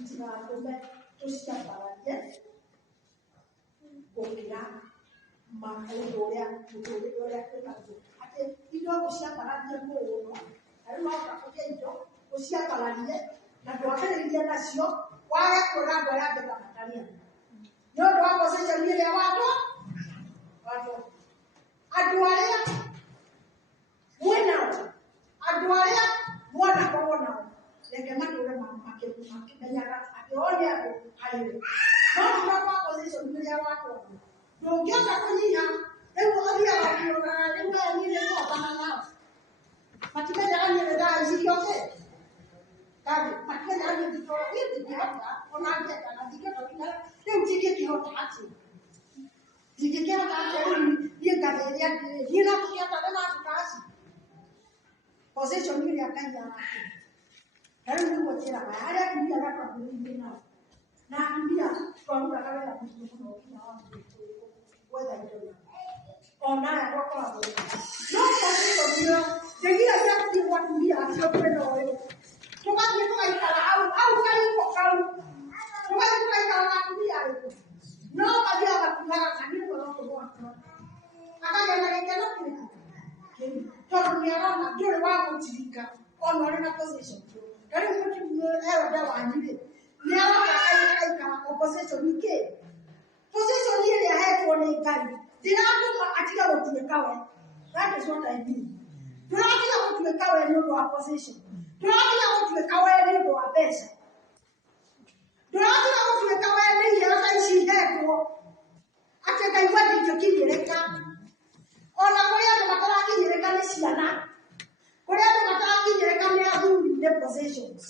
itinatume tuciambararie gukira maundu uria muturire uria twinaguo ati indo guciambararie muno ari wauka kugia indo guciambararie na ndwambiririe nacio wage kwira andu aria angĩ ta mataria nĩ ũndũ wa possession ĩrĩa andu arĩa mwĩnao andu arĩa mwanakorwo nao reke matũre makĩmenyaga atĩ o nĩ andũ harĩ we no mũno wa possession ĩrĩa watwara ndũngĩhota kũnyiha rĩu ũthiaga ũkĩũraga rĩu aya niĩ nĩngũhotana nao matimenyaga niĩ nĩndaha ici ciothe kandi matimenyaga niĩ ndingĩhota ona ngĩendaga ndingĩhota rĩu ndingĩkĩhota atĩ ndingĩkĩhota atĩ rĩu niĩ ngathĩrĩa niĩ no tũkĩhotane na andũ ta aci possession ĩrĩa Ngai arakũhe rĩu nĩguo njĩraga arĩa atumia arĩa twambĩrĩirie nao na atumia twarutaga wĩra mũingĩ mũno nginya wa gwetha indo ona aya twakoragwo no possession ĩyo ndĩgiragia gũthiĩ gwa atumia acio mwena ũyũ tũgathiĩ tũgaikara hau kariko kau tũgathiĩ tũgaikara na atumia arĩkũ no mathiaga kugaga kanitha no tũgwatwo akagĩa na gĩkeno kĩrĩkũ tondũ nĩarona ndũrĩ wa gũtirika ona ũrĩ na possession rĩu mũtumia elda wanyu-rĩ nĩaroka agaikara possession ingĩ possession ĩrĩa ahetwo nĩ Ngai ndiratũma atige gũtuĩka we that is what I mean ndũratiga gũtuĩka we nĩ ũndũ wa possession ndũratiga gũtuĩka we nĩ ũndũ wa mbeca ndũratiga gũtuĩka we nĩ iheo ta ici ihetwo atĩ Ngai we ndingĩkinyĩrĩka ona kũrĩ andũ matarakinyĩrĩka nĩ ciana kũrĩ andũ matarakinyĩrĩka nĩ athuri nĩ possessions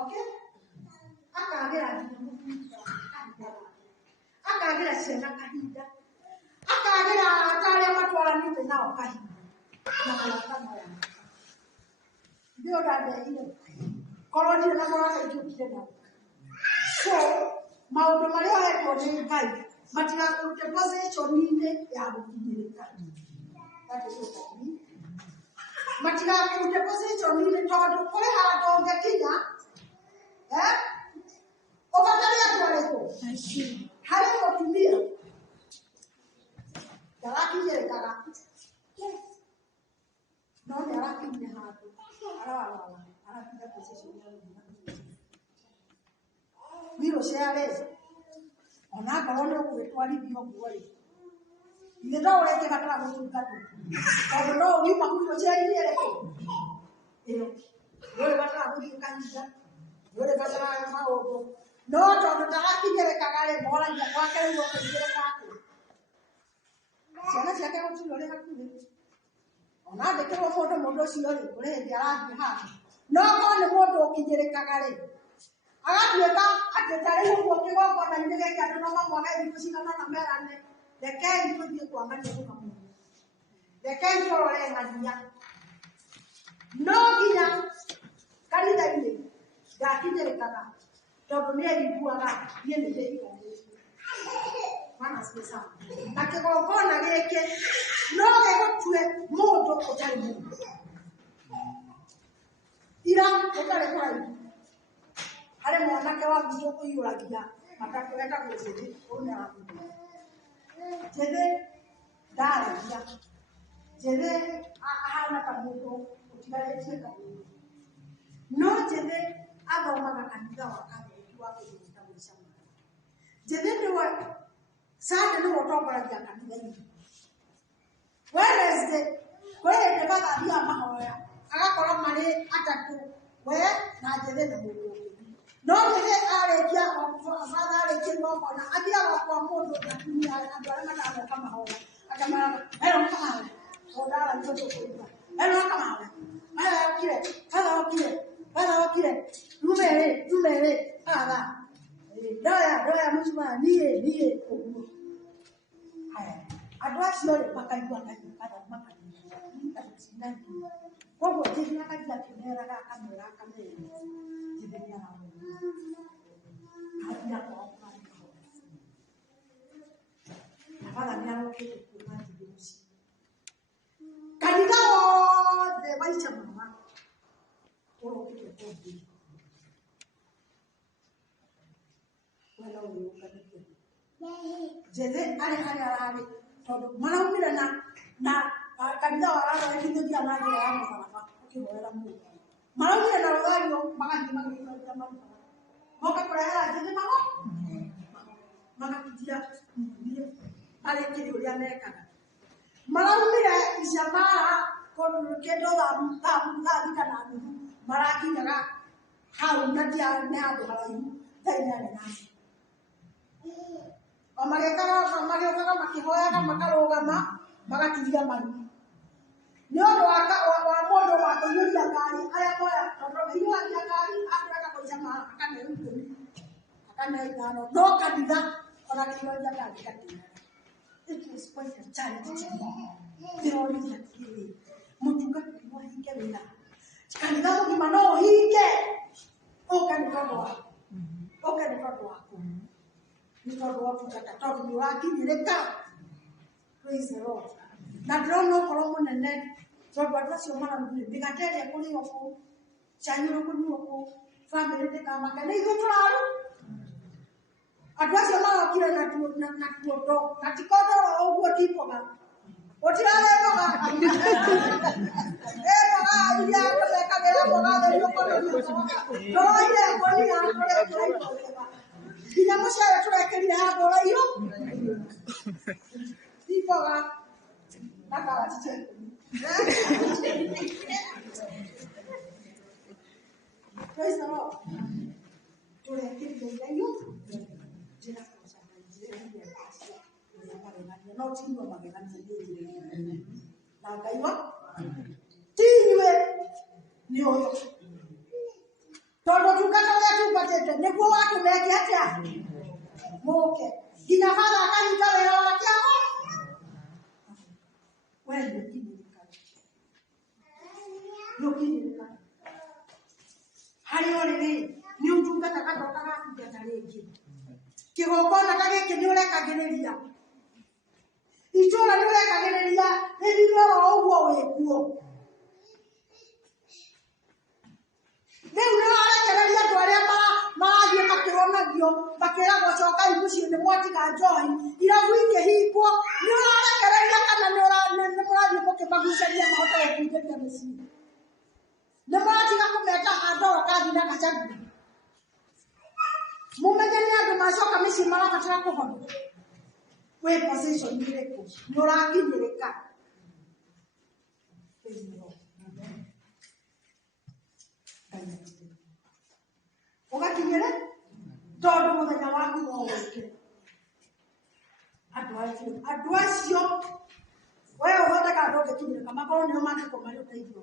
okay akagĩra akagĩra ciana kahinda akagĩra arata arĩa matwaranĩte nao kahinda na arata maya ndio ndathehire korwo ndirĩ na mũrata ingĩũkire nao so maũndũ marĩa ũhetwo nĩ Ngai matigakũrute possession-inĩ ya gũkinyĩrĩka matigakũrute possession-inĩ tondũ kũrĩ handũ ũngĩkinya ũbatare andũ arĩkũ harĩ mũtumia ndarakinyĩrĩkaga no nĩarakinyire handũ arakinya possession ya wheelchair ona ngorwo nĩ ũgwĩtwarithia ũguo-rĩ ithe no ũrĩkĩbatara gũtungatwo tondũ no ũgiuma wheelchair-inĩ ĩrĩkũ ĩyo ndũrĩbatara gũthiĩ kanitha ndũrĩbatara maũndũ no tondũ ndarakinyĩrĩkaga-rĩ moragia gwake rĩu ũkĩingĩrĩka atĩ ciana ciake gũtirĩ ũrĩ hakuhĩ ona andĩkĩrwo mũndũ ũcio-rĩ kũrĩ hĩndĩ arathiĩ handũ no korwo nĩ mũndũ ũkinyĩrĩkaga-rĩ agatuĩka atĩ ta rĩu ũguo kĩgongona-inĩ gĩkĩ andũ no mamwage thikũ cigana na merane rekei tũthiĩ kwangania tũkamũona rekei tũrore ng'ania no nginya kanitha-inĩ ndakinyĩrĩkaga tondũ nĩeiguaga niĩ nĩndĩiganĩtie mana ciĩca na kĩgongona gĩkĩ no gĩgũtue mũndũ ũtarĩ mũndũ ira ũtarĩ kũraihu harĩ mwanake wa gwitũ kũiyũragia matatũ etagwo Njĩthĩ ũrĩa arakuga Njĩthĩ ndaragia Njĩthĩ ahana ta mũndũ ũtigarĩtie kanitha no Njĩthĩ athomaga kanitha wa Katholiki wa kũnyita gwĩcama Njĩthĩ nĩwe Sunday nĩwe ũtongoragia kanitha-inĩ Wednesday kũrĩ hĩndĩ magathiaga mahoya agakorwo marĩ atatũ we na Njĩthĩ na mũndũ ũngĩ no Njĩthĩ arĩkia baba arĩkia igongona athiaga kwa mũndũ atumia andũ arĩa matanoka mahoya akamara hero kamawe ondara nĩ tũkũruga hero kamawe Father okire rumere Father ndoya mũcuma niĩ ũguo andũ acio-rĩ makaigua kanitha makanyita koguo Njĩthĩ akathi akĩmeraga akamera Njĩthĩ nĩaramũigua athia kwao na Father nĩarokĩte kuuma Njĩthĩ mũciĩ kanitha wothe waica mama ũrokĩte kuambia wala uliukanike jeze ale todo manaumira na kanisa wala hizo dia maji ya hapo sana ukihoera Mungu manaumira na wao magani ya mambo moka kwa hela jeze maga kutia ale kile uliameka manaumira ishamaa kon kedo da kana maraki daga hauna dia ne ado halayu tayari nasi Omareka makihoya makarogama magatiria manu ni ondo wa mondo wa kunyuria ngari aya moya iyo ya ngari akwenda kuchama akana igano no kanitha ona kiroria ngari katina it is quite a challenge kiroria kile mutunga kwa hike wina kanitha mugima no hike okanitodo Nitodo wako takatodo ni waki nireka. Praise the Lord. Na drono kolomo nene. Todo atrasio mara mbili. Bigateri ya kuli wako. Chanyuro kuli wako. Family de kama kane iko tularu. Atrasio mara wakira na tuoto. Na tikodo wa ogu tipo ba. Otirale boga. Boga ili ako leka gera boga de yoko de yoko. No ile koni ako Ina mosha tunakelea hapo hiyo. Ipoga. Nakala tete. Praise the Lord. Tunakelea hiyo. Jina kwa sababu ndio no tindo magana ndio. Na kaiwa. Tiwe ni oyo. Todo tukata wetu patete nebo watu beki atia moke gina fala kanita wera watia wewe nokini hari ore ni utukata katoka hapo tarehe kigokona kage kinyore kagereria itora ni ure kagereria ebiro ogwo wekuo Leo nara kereria dware magie makiromagio bakera gocoka ibuci ni mwatika joy ira wike hikwo ni nara kereria kana ni murathi mukimagucaria mahoto ya kuingiria meci ni mwatika kumeta andoro kathi na kacagu mumenye ni andu macoka meci marabatara kuhono we position iriku ni urakinyirika Ugakinyere todo muthenya waku woweke andu acio wewe uthondeka andu ngikinyirika makorwo nio mandiko mari uteithio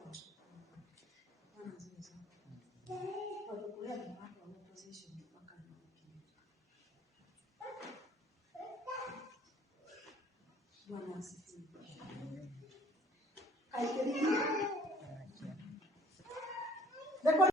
Bwana asifiwe.